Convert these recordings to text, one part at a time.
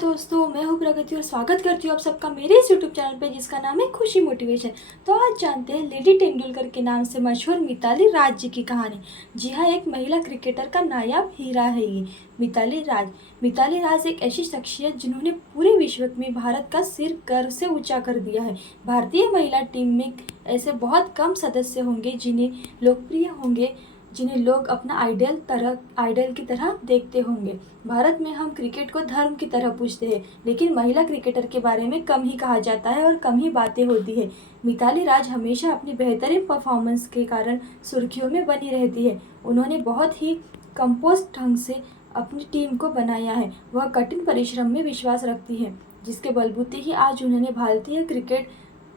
दोस्तों, मैं हूँ प्रगति और स्वागत करती हूँ आप सबका मेरे इस यूट्यूब चैनल पे जिसका नाम है खुशी मोटिवेशन। तो आज जानते हैं लेडी तेंदुलकर के नाम से मशहूर मिताली राज जी की कहानी। जी हाँ, एक महिला क्रिकेटर का नायाब हीरा है ये मिताली राज। मिताली राज एक ऐसी शख्सियत जिन्होंने पूरे विश्व में भारत का सिर गर्व से ऊंचा कर दिया है। भारतीय महिला टीम में ऐसे बहुत कम सदस्य होंगे जिन्हें लोग अपना आइडल की तरह देखते होंगे। भारत में हम क्रिकेट को धर्म की तरह पूछते हैं, लेकिन महिला क्रिकेटर के बारे में कम ही कहा जाता है और कम ही बातें होती है। मिताली राज हमेशा अपनी बेहतरीन परफॉर्मेंस के कारण सुर्खियों में बनी रहती है। उन्होंने बहुत ही कंपोस्ट ढंग से अपनी टीम को बनाया है। वह कठिन परिश्रम में विश्वास रखती है, जिसके बलबूते ही आज उन्होंने भारतीय क्रिकेट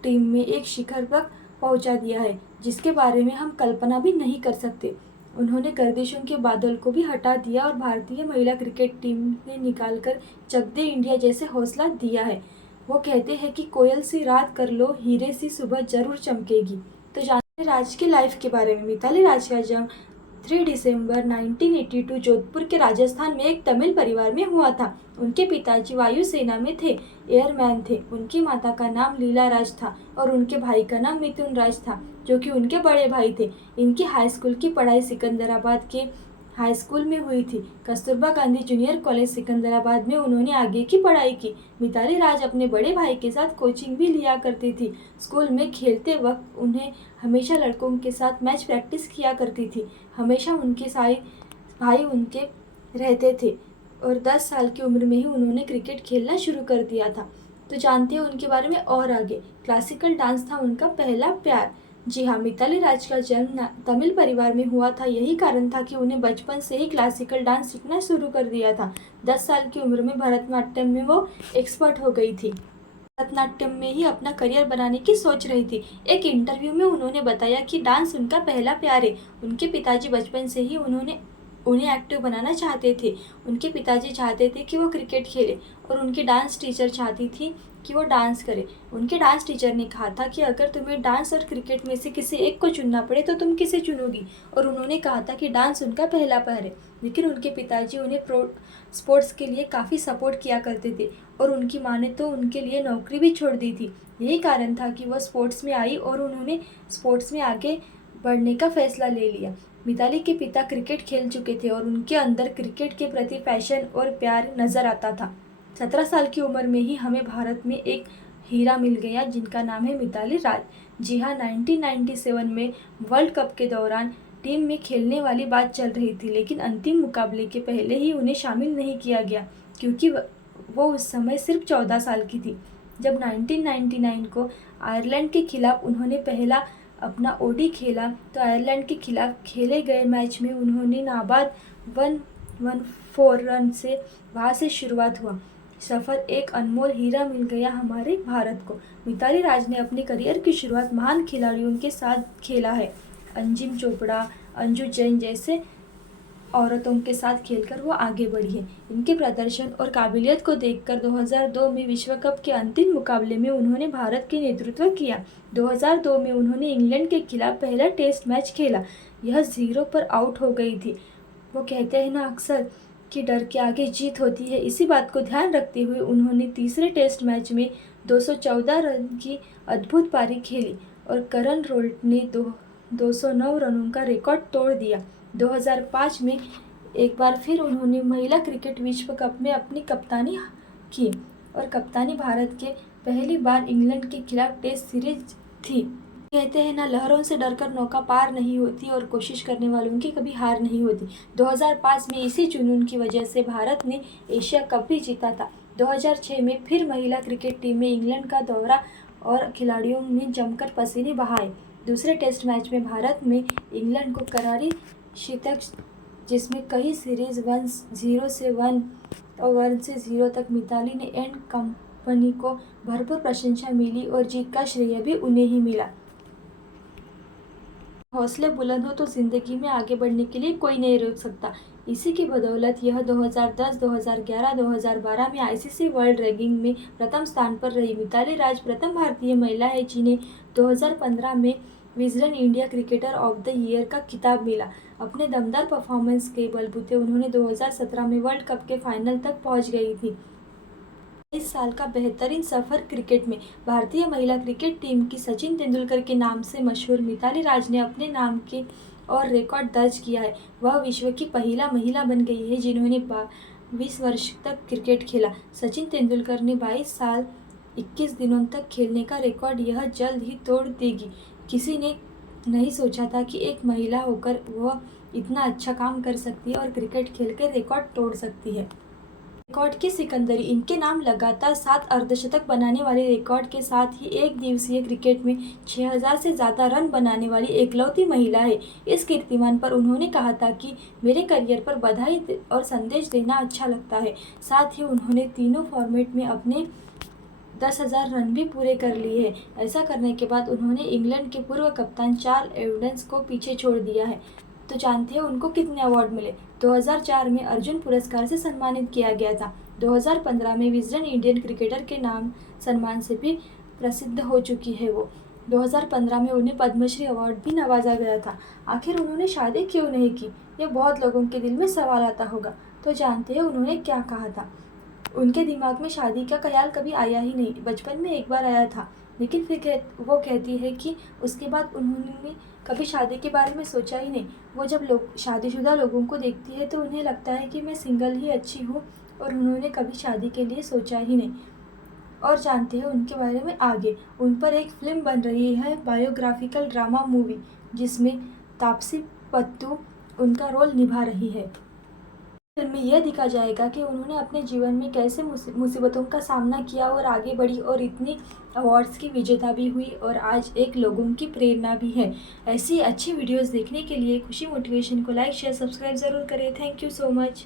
टीम में एक शिखर तक पहुंचा दिया है, जिसके बारे में हम कल्पना भी नहीं कर सकते। उन्होंने गर्दिशों के बादल को भी हटा दिया और भारतीय महिला क्रिकेट टीम से निकालकर चक दे इंडिया जैसे हौसला दिया है। वो कहते हैं कि कोयल सी रात कर लो, हीरे सी सुबह जरूर चमकेगी। तो जानते हैं राज की लाइफ के बारे में। मिताली राज का जन्म 3 दिसंबर 1982 जोधपुर के राजस्थान में एक तमिल परिवार में हुआ था। उनके पिताजी वायुसेना में थे, एयरमैन थे। उनकी माता का नाम लीला राज था और उनके भाई का नाम मिथुन राज था, जो कि उनके बड़े भाई थे। इनकी हाई स्कूल की पढ़ाई सिकंदराबाद के हाई स्कूल में हुई थी। कस्तूरबा गांधी जूनियर कॉलेज सिकंदराबाद में उन्होंने आगे की पढ़ाई की। मिताली राज अपने बड़े भाई के साथ कोचिंग भी लिया करती थी। स्कूल में खेलते वक्त उन्हें हमेशा लड़कों के साथ मैच प्रैक्टिस किया करती थी। हमेशा उनके सारे भाई उनके रहते थे और 10 साल की उम्र में ही उन्होंने क्रिकेट खेलना शुरू कर दिया था। तो जानते हैं उनके बारे में और आगे। क्लासिकल डांस था उनका पहला प्यार। जी हाँ, मिताली राज का जन्म तमिल परिवार में हुआ था। यही कारण था कि उन्हें बचपन से ही क्लासिकल डांस सीखना शुरू कर दिया था। 10 साल की उम्र में भरतनाट्यम में वो एक्सपर्ट हो गई थी। भरतनाट्यम में ही अपना करियर बनाने की सोच रही थी। एक इंटरव्यू में उन्होंने बताया कि डांस उनका पहला प्यार है। उनके पिताजी बचपन से ही उन्हें एक्टिव बनाना चाहते थे। उनके पिताजी चाहते थे कि वो क्रिकेट खेले और उनकी डांस टीचर चाहती थी कि वो डांस करे। उनके डांस टीचर ने कहा था कि अगर तुम्हें डांस और क्रिकेट में से किसी एक को चुनना पड़े तो तुम किसे चुनोगी, और उन्होंने कहा था कि डांस उनका पहला प्यार है। लेकिन उनके पिताजी उन्हें स्पोर्ट्स के लिए काफ़ी सपोर्ट किया करते थे और उनकी माँ ने तो उनके लिए नौकरी भी छोड़ दी थी। यही कारण था कि वह स्पोर्ट्स में आई और उन्होंने स्पोर्ट्स में आगे बढ़ने का फैसला ले लिया। मिताली के पिता क्रिकेट खेल चुके थे और उनके अंदर क्रिकेट के प्रति पैशन और प्यार नजर आता था। 17 साल की उम्र में ही हमें भारत में एक हीरा मिल गया जिनका नाम है मिताली राज। जी हाँ, 1997 में वर्ल्ड कप के दौरान टीम में खेलने वाली बात चल रही थी, लेकिन अंतिम मुकाबले के पहले ही उन्हें शामिल नहीं किया गया क्योंकि वो उस समय सिर्फ 14 साल की थी। जब 1999 को आयरलैंड के खिलाफ उन्होंने पहला अपना ओडी खेला तो आयरलैंड के खिलाफ खेले गए मैच में उन्होंने नाबाद 114 रन से वहाँ से शुरुआत हुआ। सफर एक अनमोल हीरा मिल गया हमारे भारत को। मिताली राज ने अपने करियर की शुरुआत महान खिलाड़ियों के साथ खेला है। अंजिम चोपड़ा, अंजू जैन जैसे औरतों के साथ खेलकर वो आगे बढ़ी है। इनके प्रदर्शन और काबिलियत को देखकर 2002 में विश्व कप के अंतिम मुकाबले में उन्होंने भारत के नेतृत्व किया। 2002 में उन्होंने इंग्लैंड के खिलाफ पहला टेस्ट मैच खेला। यह 0 पर आउट हो गई थी। वो कहते हैं ना अक्सर कि डर के आगे जीत होती है। इसी बात को ध्यान रखते हुए उन्होंने तीसरे टेस्ट मैच में 214 रन की अद्भुत पारी खेली और करन रोल्ट ने 209 रनों का रिकॉर्ड तोड़ दिया। 2005 में एक बार फिर उन्होंने महिला क्रिकेट विश्व कप में अपनी कप्तानी की और कप्तानी भारत के पहली बार इंग्लैंड के खिलाफ टेस्ट सीरीज थी। कहते हैं ना, लहरों से डरकर नौका पार नहीं होती और कोशिश करने वालों की कभी हार नहीं होती। 2005 में इसी जुनून की वजह से भारत ने एशिया कप भी जीता था। 2006 में फिर महिला क्रिकेट टीम में इंग्लैंड का दौरा और खिलाड़ियों ने जमकर पसीने बहाए। दूसरे टेस्ट मैच में भारत में इंग्लैंड को करारी शिकस्त, जिसमें कई सीरीज 1-0 से 1 और 1-0 तक मिताली ने एंड कंपनी को भरपूर प्रशंसा मिली और जीत का श्रेय भी उन्हें ही मिला। हौसले बुलंद हो तो जिंदगी में आगे बढ़ने के लिए कोई नहीं रोक सकता। इसी की बदौलत यह 2010, 2011, 2012 में आईसीसी वर्ल्ड रैंकिंग में प्रथम स्थान पर रही। मिताली राज प्रथम भारतीय महिला है जिन्हें 2015 में Wisden India cricketer of the year का खिताब मिला। अपने दमदार परफॉर्मेंस के बलबूते उन्होंने 2017 में वर्ल्ड कप के फाइनल तक पहुंच गई थी। इस साल का बेहतरीन सफर क्रिकेट में भारतीय महिला क्रिकेट टीम की सचिन तेंदुलकर के नाम से मशहूर मिताली राज ने अपने नाम के और रिकॉर्ड दर्ज किया है। वह विश्व की पहला महिला बन गई है जिन्होंने 22 वर्ष तक क्रिकेट खेला। सचिन तेंदुलकर ने 22 साल 21 दिनों तक खेलने का रिकॉर्ड यह जल्द ही तोड़ देगी। किसी ने नहीं सोचा था कि एक महिला होकर वह इतना अच्छा काम कर सकती है और क्रिकेट खेलकर रिकॉर्ड तोड़ सकती है। रिकॉर्ड की सिकंदरी इनके नाम लगातार 7 अर्धशतक बनाने वाले रिकॉर्ड के साथ ही एक दिवसीय क्रिकेट में 6000 से ज़्यादा रन बनाने वाली एकलौती महिला है। इस कीर्तिमान पर उन्होंने कहा था कि मेरे करियर पर बधाई और संदेश देना अच्छा लगता है। साथ ही उन्होंने तीनों फॉर्मेट में अपने 10,000 रन भी पूरे कर लिए हैं। ऐसा करने के बाद उन्होंने इंग्लैंड के पूर्व कप्तान चार्ल्स एवंस को पीछे छोड़ दिया है। तो जानते हैं उनको कितने अवार्ड मिले। 2004 में अर्जुन पुरस्कार से सम्मानित किया गया था। 2015 में विजडन इंडियन क्रिकेटर के नाम सम्मान से भी प्रसिद्ध हो चुकी है वो। 2015 में उन्हें पद्मश्री अवार्ड भी नवाजा गया था। आखिर उन्होंने शादी क्यों नहीं की, ये बहुत लोगों के दिल में सवाल आता होगा। तो जानते हैं उन्होंने क्या कहा था। उनके दिमाग में शादी का ख्याल कभी आया ही नहीं। बचपन में एक बार आया था, लेकिन फिर वो कहती है कि उसके बाद उन्होंने कभी शादी के बारे में सोचा ही नहीं। वो जब शादीशुदा लोगों को देखती है तो उन्हें लगता है कि मैं सिंगल ही अच्छी हूँ और उन्होंने कभी शादी के लिए सोचा ही नहीं। और जानते हैं उनके बारे में आगे, उन पर एक फिल्म बन रही है, बायोग्राफिकल ड्रामा मूवी, जिसमें तापसी पन्नू उनका रोल निभा रही है। फिल्म में यह दिखा जाएगा कि उन्होंने अपने जीवन में कैसे मुसीबतों का सामना किया और आगे बढ़ी और इतनी अवार्ड्स की विजेता भी हुई और आज एक लोगों की प्रेरणा भी है। ऐसी अच्छी वीडियोस देखने के लिए खुशी मोटिवेशन को लाइक शेयर सब्सक्राइब ज़रूर करें। Thank you so much.